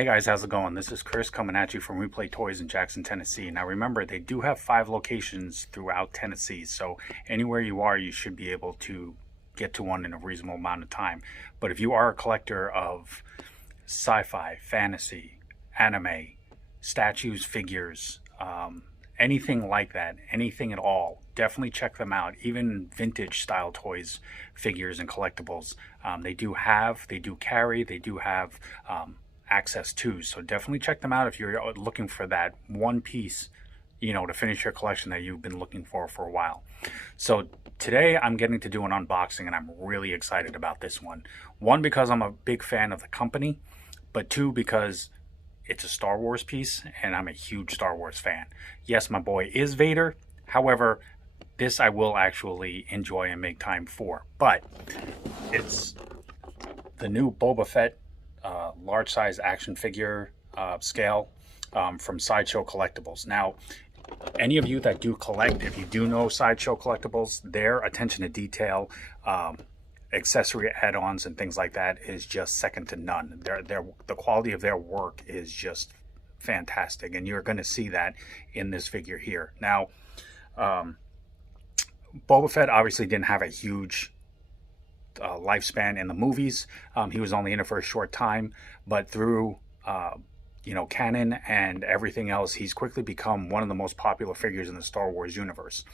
Hey guys, how's it going? This is Chris coming at you from Replay Toys in Jackson, Tennessee. Now remember, they do have 5 locations throughout Tennessee, so anywhere you are, you should be able to get to one in a reasonable amount of time. But if you are a collector of sci-fi, fantasy, anime, statues, figures, anything like that, anything at all, definitely check them out. Even vintage style toys, figures, and collectibles, they do carry, they do have access to. So definitely check them out if you're looking for that one piece, to finish your collection that you've been looking for a while. So today I'm getting to do an unboxing, and I'm really excited about this one. One, because I'm a big fan of the company, but two, because it's a Star Wars piece, and I'm a huge Star Wars fan. Yes, my boy is Vader. However, this I will actually enjoy and make time for. But it's the new Boba Fett large size action figure scale from Sideshow Collectibles. Now, any of you that do collect, if you do know Sideshow Collectibles, their attention to detail, accessory add-ons and things like that is just second to none. The quality of their work is just fantastic, and you're going to see that in this figure here. Now, Boba Fett obviously didn't have a huge lifespan in the movies. He was only in it for a short time, but through canon and everything else, he's quickly become one of the most popular figures in the Star Wars universe.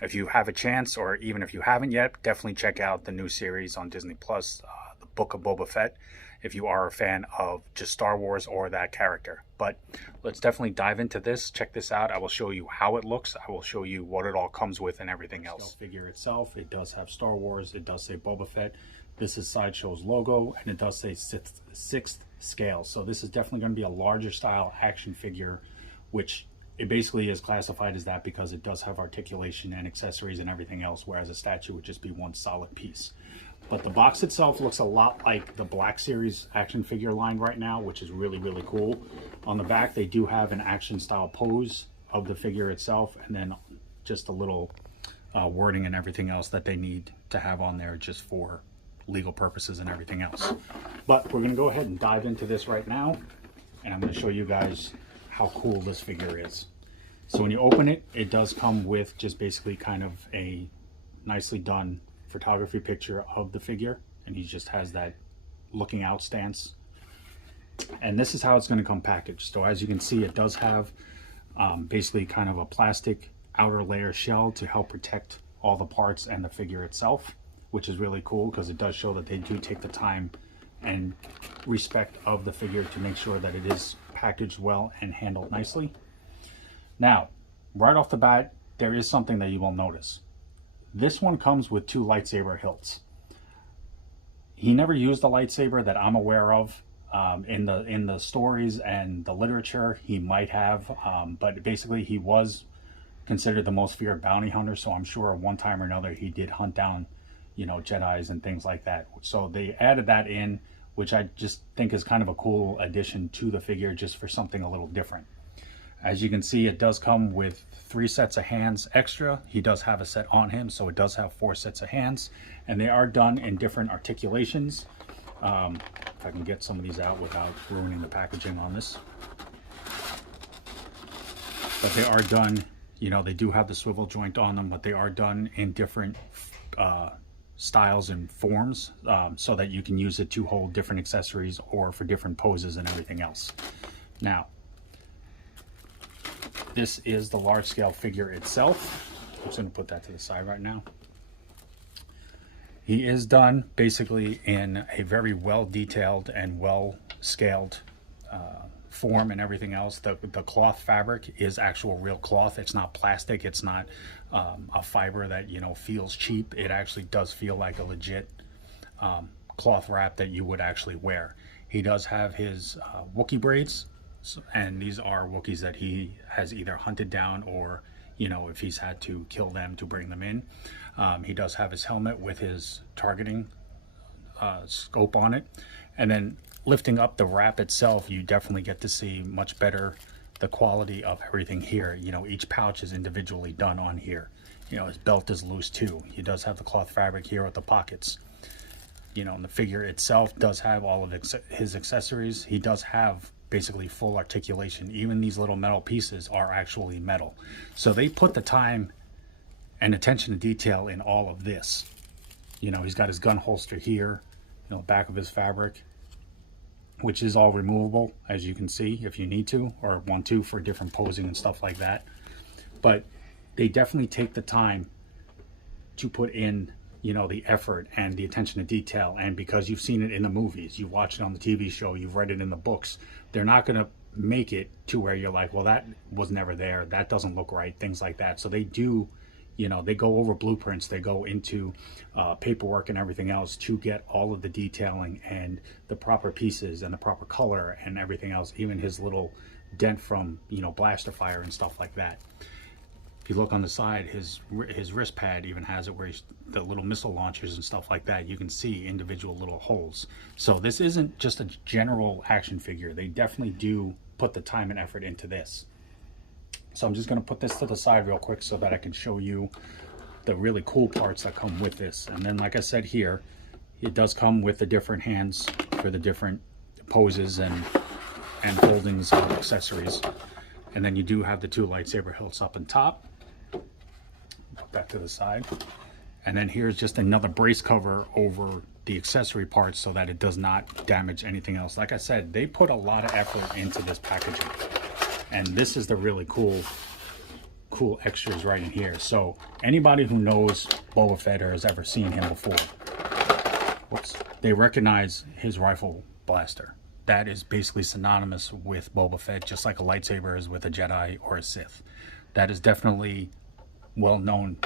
If you have a chance, or even if you haven't yet, definitely check out the new series on Disney Plus, The Book of Boba Fett, if you are a fan of just Star Wars or that character. But let's definitely dive into this. Check this out. I will show you how it looks. I will show you what it all comes with and everything else. The figure itself, it does have Star Wars. It does say Boba Fett. This is Sideshow's logo, and it does say sixth scale. So this is definitely going to be a larger style action figure, which it basically is classified as that because it does have articulation and accessories and everything else, whereas a statue would just be one solid piece. But the box itself looks a lot like the Black Series action figure line right now, which is really, really cool. On the back, they do have an action style pose of the figure itself, and then just a little wording and everything else that they need to have on there just for legal purposes and everything else. But we're going to go ahead and dive into this right now, and I'm going to show you guys how cool this figure is. So when you open it, it does come with just basically kind of a nicely done photography picture of the figure, and he just has that looking out stance. And this is how it's going to come packaged. So as you can see, it does have basically kind of a plastic outer layer shell to help protect all the parts and the figure itself, which is really cool because it does show that they do take the time and respect of the figure to make sure that it is packaged well and handled nicely. Now, right off the bat, there is something that you will notice. This one comes with 2 lightsaber hilts. He never used a lightsaber that I'm aware of. In the stories and the literature, he might have, but basically he was considered the most feared bounty hunter, so I'm sure one time or another he did hunt down Jedis and things like that. So they added that in, which I just think is kind of a cool addition to the figure, just for something a little different. As you can see, it does come with 3 sets of hands extra. He does have a set on him, so it does have 4 sets of hands, and they are done in different articulations. If I can get some of these out without ruining the packaging on this. But they are done, they do have the swivel joint on them, but they are done in different styles and forms, so that you can use it to hold different accessories or for different poses and everything else. Now, this is the large scale figure itself. I'm just going to put that to the side right now. He is done basically in a very well detailed and well scaled form and everything else. The cloth fabric is actual real cloth. It's not plastic. It's not a fiber that feels cheap. It actually does feel like a legit cloth wrap that you would actually wear. He does have his Wookie braids, and these are Wookiees that he has either hunted down or if he's had to kill them to bring them in. He does have his helmet with his targeting scope on it, and then lifting up the wrap itself, you definitely get to see much better the quality of everything here. Each pouch is individually done on here. His belt is loose too. He does have the cloth fabric here with the pockets. And the figure itself does have all of his accessories. He does have basically full articulation. Even these little metal pieces are actually metal. So they put the time and attention to detail in all of this. You know, he's got his gun holster here, you know, back of his fabric, which is all removable, as you can see, if you need to or want to, for different posing and stuff like that. But they definitely take the time to put in, you know, the effort and the attention to detail. And because you've seen it in the movies, you've watched it on the TV show, you've read it in the books, they're not going to make it to where you're like, well, that was never there, that doesn't look right, things like that. So they do, you know, they go over blueprints, they go into paperwork and everything else to get all of the detailing and the proper pieces and the proper color and everything else, even his little dent from, you know, blaster fire and stuff like that. If you look on the side, his wrist pad even has it where the little missile launchers and stuff like that, you can see individual little holes. So this isn't just a general action figure. They definitely do put the time and effort into this. So I'm just going to put this to the side real quick so that I can show you the really cool parts that come with this. And then, like I said here, it does come with the different hands for the different poses and holdings of accessories. And then you do have the 2 lightsaber hilts up and top. Put that to the side. And then here's just another brace cover over the accessory parts so that it does not damage anything else. Like I said, they put a lot of effort into this packaging. And this is the really cool extras right in here. So anybody who knows Boba Fett or has ever seen him before, they recognize his rifle blaster. That is basically synonymous with Boba Fett, just like a lightsaber is with a Jedi or a Sith. That is definitely well known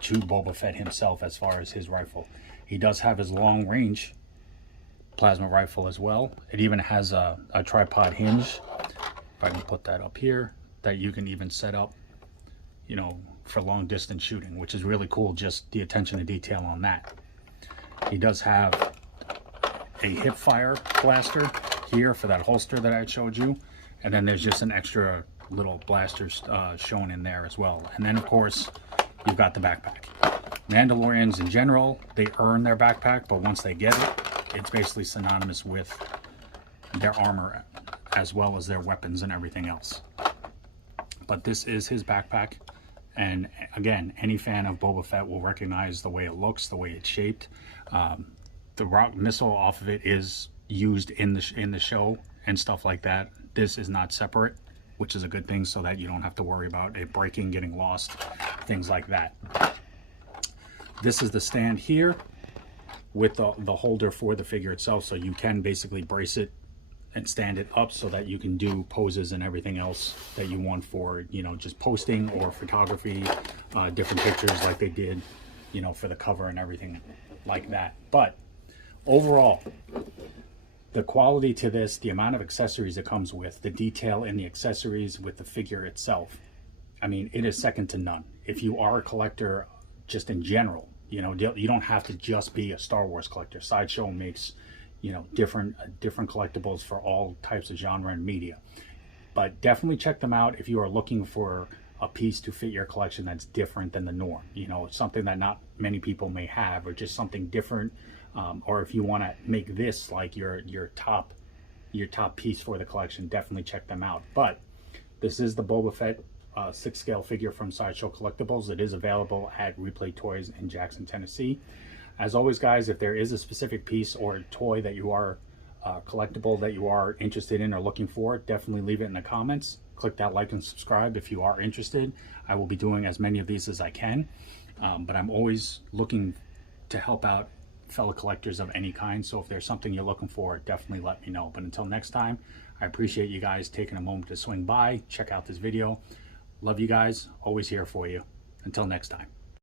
to Boba Fett himself as far as his rifle. He does have his long range plasma rifle as well. It even has a tripod hinge. If I can put that up here, that you can even set up, you know, for long distance shooting, which is really cool, just the attention to detail on that. He does have a hip fire blaster here for that holster that I showed you, and then there's just an extra little blaster shown in there as well. And then of course you've got the backpack. Mandalorians in general, they earn their backpack, but once they get it, it's basically synonymous with their armor as well as their weapons and everything else. But this is his backpack, and again, any fan of Boba Fett will recognize the way it looks, the way it's shaped. The rock missile off of it is used in the show and stuff like that. This is not separate, which is a good thing, so that you don't have to worry about it breaking, getting lost, things like that. This is the stand here with the holder for the figure itself, so you can basically brace it and stand it up so that you can do poses and everything else that you want for, you know, just posting or photography, different pictures like they did, you know, for the cover and everything like that. But overall, the quality to this, the amount of accessories it comes with, the detail in the accessories with the figure itself, I mean, it is second to none. If you are a collector just in general, you know, you don't have to just be a Star Wars collector. Sideshow makes, you know, different collectibles for all types of genre and media. But definitely check them out if you are looking for a piece to fit your collection that's different than the norm. You know, something that not many people may have, or just something different. Or if you want to make this like your top piece for the collection, definitely check them out. But this is the Boba Fett 6 scale figure from Sideshow Collectibles. It is available at Replay Toys in Jackson, Tennessee. As always, guys, if there is a specific piece or toy that you are collectible that you are interested in or looking for, definitely leave it in the comments. Click that like and subscribe if you are interested. I will be doing as many of these as I can, but I'm always looking to help out fellow collectors of any kind. So if there's something you're looking for, definitely let me know. But until next time, I appreciate you guys taking a moment to swing by, check out this video. Love you guys, always here for you. Until next time.